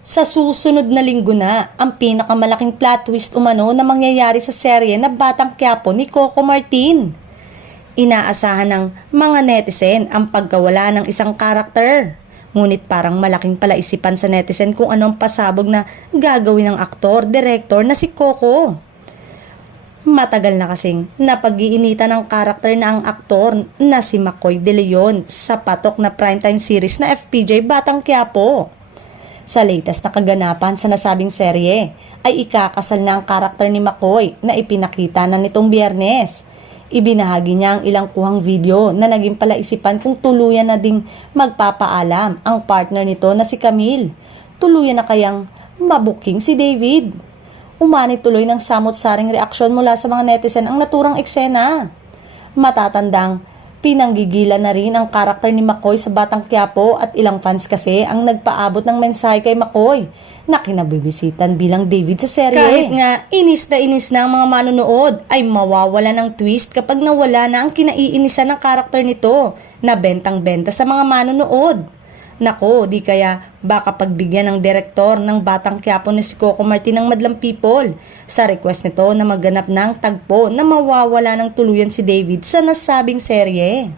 Sa susunod na linggo na, ang pinakamalaking plot twist umano na mangyayari sa serye na Batang Quiapo ni Coco Martin. Inaasahan ng mga netizen ang pagkawala ng isang karakter. Ngunit parang malaking palaisipan sa netizen kung anong pasabog na gagawin ng aktor, direktor na si Coco. Matagal na kasing napag-iinitan ng karakter na ang aktor na si McCoy De Leon sa patok na primetime series na FPJ Batang Quiapo. Sa latest na kaganapan sa nasabing serye ay ikakasal na ang karakter ni McCoy na ipinakita na nitong Biyernes. Ibinahagi niya ang ilang kuhang video na naging palaisipan kung tuluyan na ding magpapaalam ang partner nito na si Camille. Tuluyan na kayang mabuking si David. Umani tuloy ng samot-saring reaksyon mula sa mga netizen ang naturang eksena. Matatandang pinanggigilan na rin ang karakter ni McCoy sa Batang Quiapo at ilang fans kasi ang nagpaabot ng mensahe kay McCoy na kinabibisitan bilang David sa serye. Kahit nga inis na ang mga manonood ay mawawala ng twist kapag nawala na ang kinaiinisan ng karakter nito na bentang-benta sa mga manonood. Nako, di kaya baka pagbigyan ng direktor ng Batang Quiapo na si Coco Martin ng madlang people sa request nito na magganap ng tagpo na mawawala ng tuluyan si David sa nasabing serye.